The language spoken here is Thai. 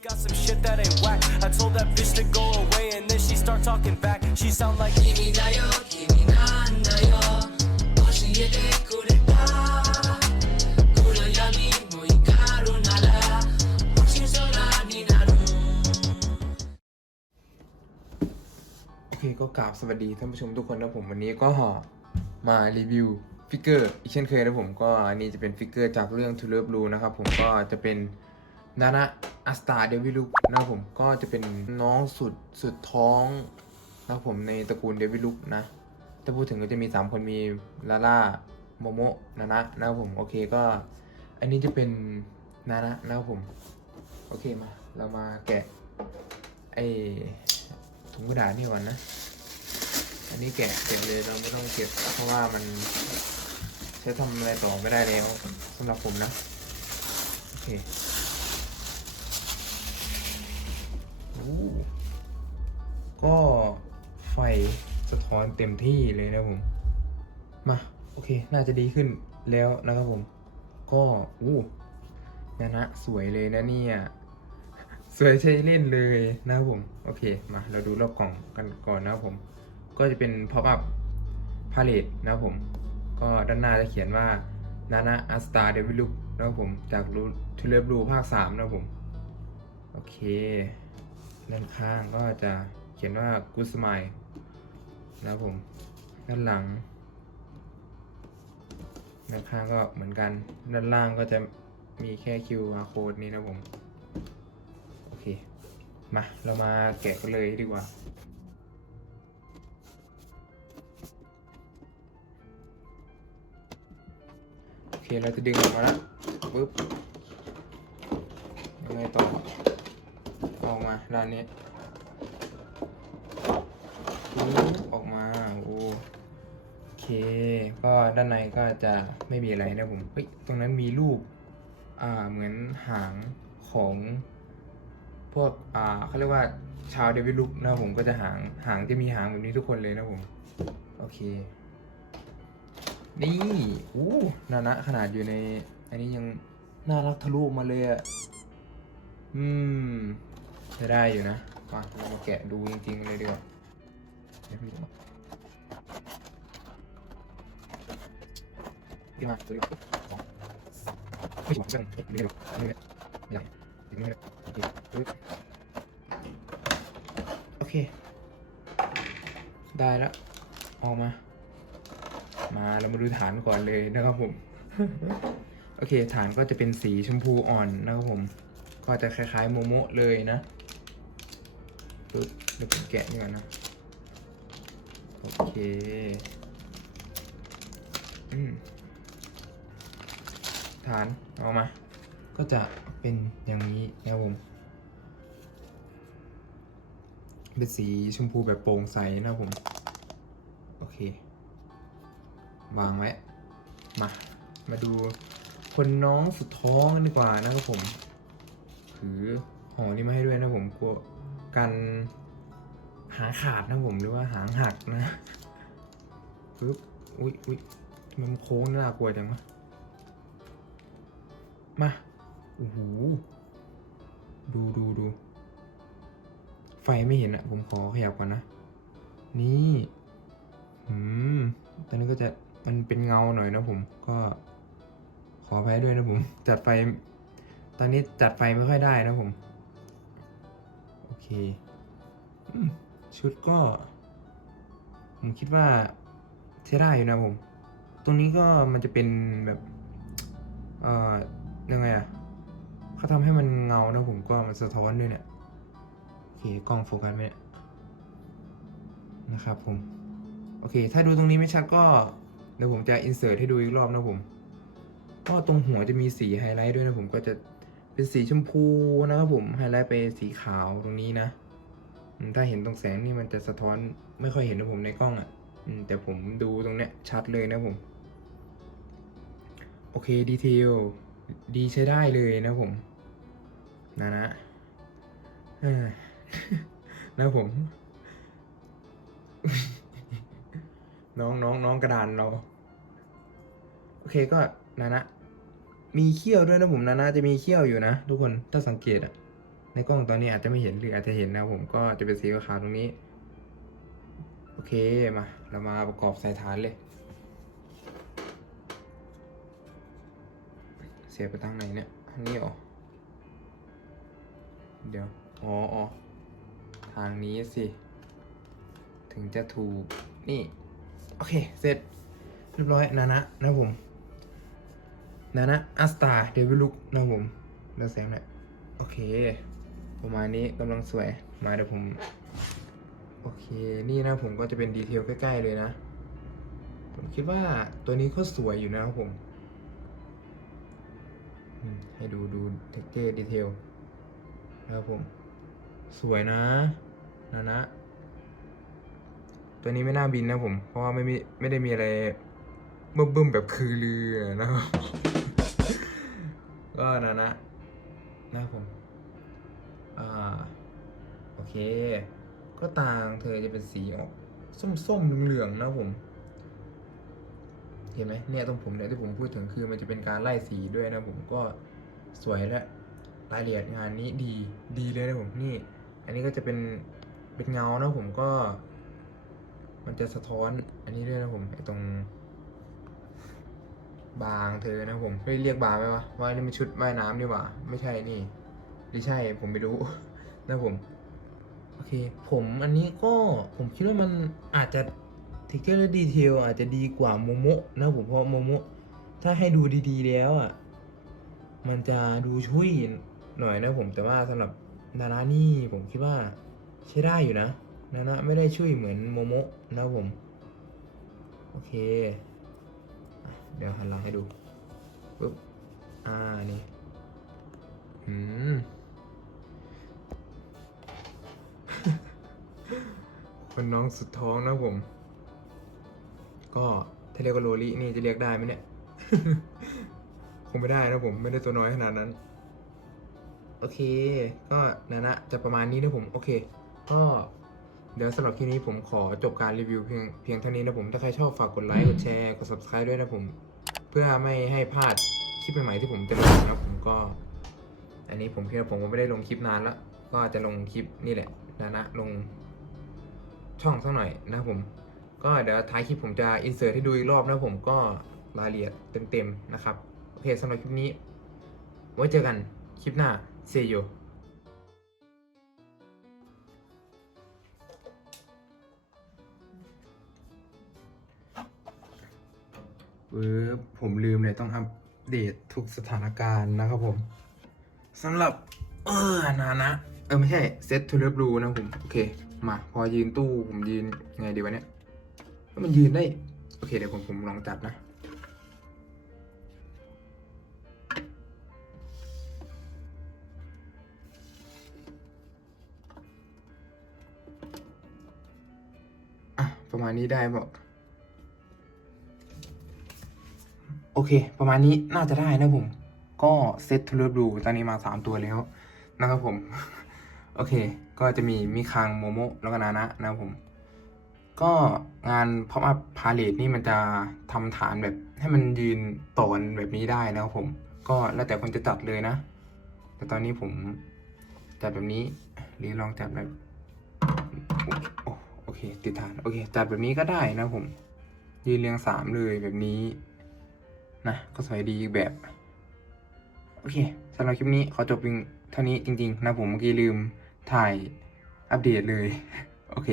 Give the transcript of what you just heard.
Got some shit that ain't whack. I told that bitch to go away and then she start talking back. She sound like Kimi na yo, Kimi na na yo. Oshiete kureta. Kuro yami mo ikaru nara. Oshi sora ni naru. โอเคก็กราบสวัสดีท่านผู้ชมทุกคนนะผมวันนี้ก็มารีวิวฟิกเกอร์อีกเช่นเคยนะผมก็อันนี้จะเป็นฟิกเกอร์จากเรื่อง To Love Blue นะครับผมก็จะเป็นนานะ อัสตาเดวิลุกนะครับผมก็จะเป็นน้องสุดสุดท้องนะครับผมในตระกูลเดวิลุกนะถ้าพูดถึงก็จะมี 3 คนมีลาล่าโมโมะนานะนะครับผมโอเคก็ อันนี้จะเป็นนานะนะครับผม โอเคมา เรามาแกะไอถุงกระดาษนี่ก่อนนะ อันนี้แกะเก็บเลยเราไม่ต้องเก็บเพราะว่ามันใช้ทำอะไรต่อไม่ได้แล้วสำหรับผมนะ โอเคอู้ ก็ไฟสะท้อนเต็มที่เลยนะผม มา โอเค น่าจะดีขึ้นแล้วนะครับผม ก็อู้นะนะสวยเลยนะเนี่ย สวยใช้เล่นเลยนะครับผม โอเค มาเราดูรอบกล่องกันก่อนนะครับผม ก็จะเป็น pop up palette นะครับผม ก็ด้านหน้าจะเขียนว่า Nana a Star Devil Look นะครับผม จากรูทูเลบลูภาค 3 นะครับผม โอเค ด้านข้างก็จะเขียนว่า Good Smile นะครับผม ด้านหลัง ด้านข้างก็เหมือนกัน ด้านล่างก็จะมีแค่ QR code นี้นะผม โอเค มาเรามาแกะกันเลยดีกว่าโอเคเราจะดึงออกมาแล้วปึ๊บยังไงต่อ ออกมาด้านนี้ออกมาโอเค ก็ด้านในก็จะไม่มีอะไรนะผมเฮ้ยตรงนั้นมีรูปอ่าเหมือนหางของพวกอ่าเขาเรียกว่าชาวเดวิลุกนะผมก็จะหางหางจะมีหางแบบนี้ทุกคนเลยนะผมโอเค นี่อู้นานะขนาดอยู่ใน อันนี้ยังน่ารักทะลุมาเลยอะ่ะอืม จะได้อยู่นะมาเราแกะดูจริงๆเลยดีกว่าเดี๋ยวพี่ดูดีมาตัวนี้สองไม่ใช่หวังเส้นนี่ดูนี่เลยอย่างอย่างนี้เลยโอเคโอเค ได้แล้วออกมา มาเรามาดูฐานก่อนเลยนะครับผม โอเค ฐานก็จะเป็นสีชมพูอ่อนนะครับผม ก็จะคล้ายๆโมโมะเลยนะ ปึ๊บเดี๋ยวผมแกะนี่ก่อนนะ โอเค อืม ฐานเอามา ก็จะเป็นอย่างนี้นะครับผม เป็นสีชมพูแบบโปร่งใสนะผม โอเค วางไว้ มา มาดูคนน้องสุดท้องดีกว่านะครับผม ถือห่อนี้มาให้ด้วยนะผมกลัว กันหางขาดนะผมหรือว่าหางหักนะปึ๊บอุ๊ยอุ๊ยมันโค้งน่ากลัวจังวะมาโอ้โหดูดูดูไฟไม่เห็นอะผมขอขยับก่อนนะ นี่อืมตอนนี้ก็จะมันเป็นเงาหน่อยนะผมก็ขออภัยด้วยนะผม จัดไฟ ตอนนี้จัดไฟไม่ค่อยได้นะผม ชุดก็ ผมคิดว่าใช้ได้อยู่นะผม ตรงนี้ก็มันจะเป็นแบบ เอ่อยังไงอะเขาทำให้มันเงานะผมก็มันสะท้อนด้วยเนี่ย โอเคกล้องโฟกัสไหมเนี่ยนะครับผม โอเค ถ้าดูตรงนี้ไม่ชัดก็ เดี๋ยวผมจะอินเสิร์ตให้ดูอีกรอบนะผมก็ตรงหัวจะมีสีไฮไลท์ด้วยนะผมก็จะ เป็นสีชมพูนะครับผมไฮไลท์ไปสีขาวตรงนี้นะถ้าเห็นตรงแสงนี่มันจะสะท้อนไม่ค่อยเห็นนะผมในกล้องอะ่ะแต่ผมดูตรงเนี้ยชัดเลยนะผม โอเคดีเทลดีใช้ได้เลยนะผมนะนะนะผม น้องน้องน้องกระดานเรา โอเคก็นานะ มีเขี้ยวด้วยนะผมนานะจะมีเขี้ยวอยู่นะ ทุกคนถ้าสังเกตอะในกล้องตอนนี้อาจจะไม่เห็นหรืออาจจะเห็นนะผมก็จะเป็นสีขาวตรงนี้ โอเคมา เรามาประกอบใส่ฐานเลย เสียไปทางไหนเนี่ยอันนี้เหรอเดี๋ยวอ๋ออ๋อทางนี้สิ ถึงจะถูกนี่ โอเค เสร็จเรียบร้อยนานะนะผม นานะอัสตาเดวิลุกนะผมเลือกแสงหน่ยโอเค ประมาณนี้กำลังสวยมาเดี๋ยวผม โอเค นี่นะผมก็จะเป็นดีเทลใกล้ ๆ เลยนะ ผมคิดว่าตัวนี้ก็สวยอยู่นะครับผม ให้ดูดูเท็กเจอร์ดีเทลนะครับผม สวยนะนะนะ ตัวนี้ไม่น่าบินนะผม เพราะว่าไม่มีไม่ได้มีอะไรบึ้มบึ้มๆแบบคือเรือนะครับ ก็นะนะนะผม อ่า โอเค ก็ตางเธอจะเป็นสีออกส้มๆเหลืองๆนะผม เห็นไหมเนี่ยตรงผมเนี่ยที่ผมพูดถึงคือมันจะเป็นการไล่สีด้วยนะผมก็สวยและรายละเอียดงานนี้ดีดีเลยนะผมนี่ อันนี้ก็จะเป็นเป็นเงานะผมก็ มันจะสะท้อนอันนี้ด้วยนะผมไอตรง บางเธอนะผมเฮ้ยเรียกบางไหมวะว่านี่มันชุดว่ายน้ำนี่หว่า ไม่ใช่นี่ไม่ใช่ผมไม่รู้ นะผม โอเค ผมอันนี้ก็ผมคิดว่ามันอาจจะทิกเกอร์และดีเทลอาจจะดีกว่าโมโมะนะผมเพราะโมโมะถ้าให้ดูดีๆแล้วอะ มันจะดูชุยหน่อยนะผมแต่ว่าสำหรับนานานี่ผมคิดว่าใช้ได้อยู่นะนานะไม่ได้ชุยเหมือนโมโมะนะผม โอเค เดี๋ยวหันหลังให้ดูปุ๊บอ่านี่อืมคนน้องสุดท้องนะผม ก็ถ้าเรียกว่าโรลี่นี่จะเรียกได้ไหมเนี่ย คงไม่ได้นะผมไม่ได้ตัวน้อยขนาดนั้น โอเค ก็นานะจะประมาณนี้นะผม โอเค ก็ เดี๋ยวสำหรับคลิปนี้ผมขอจบการรีวิวเพียงเพียงเท่านี้นะผม ถ้าใครชอบฝากกดไลค์ กดแชร์ กด subscribe ด้วยนะผม เพื่อไม่ให้พลาดคลิปใหม่ๆที่ผมจะลงนะผมก็ อันนี้ผมคิดว่าผมก็ไม่ได้ลงคลิปนานแล้ว ก็จะลงคลิปนี่แหละนานะลงช่องสักหน่อยนะครับผม ก็เดี๋ยวท้ายคลิปผมจะอินเสิร์ตให้ดูอีกรอบนะครับผมก็รายละเอียดเต็มๆนะครับ โอเคสำหรับคลิปนี้ ไว้เจอกันคลิปหน้าเซโย เออผมลืมเลยต้องอัปเดตทุกสถานการณ์นะครับผมสำหรับ เออนานะ เออ ไม่ใช่เซตทูเลบลูนะผม โอเค มา พอยืนตู้ผมยืนไงดีวะเนี่ยมันยืนได้ โอเค เดี๋ยวผมผมลองจับนะอะประมาณนี้ได้บอก โอเค ประมาณนี้น่าจะได้นะผม ก็เซตทูเลบลูตอนนี้มาสามตัวแล้วนะครับผม โอเค ก็จะมีมิคังโมโมะแล้วก็นานะนะครับผม ก็งาน pop up palette นี่มันจะทำฐานแบบให้มันยืนต่อนแบบนี้ได้นะครับผม ก็แล้วแต่คนจะจัดเลยนะ แต่ตอนนี้ผมจัดแบบนี้ หรือลองจัดแบบโอโอเค ติดฐาน โอเค จัดแบบนี้ก็ได้นะครับผม ยืนเรียงสามเลยแบบนี้ นะก็สวยดีอีกแบบ โอเคสำหรับคลิปนี้ขอจบเพียงเท่านี้จริง ๆ นะผมเมื่อกี้ลืมถ่ายอัปเดตเลย โอเค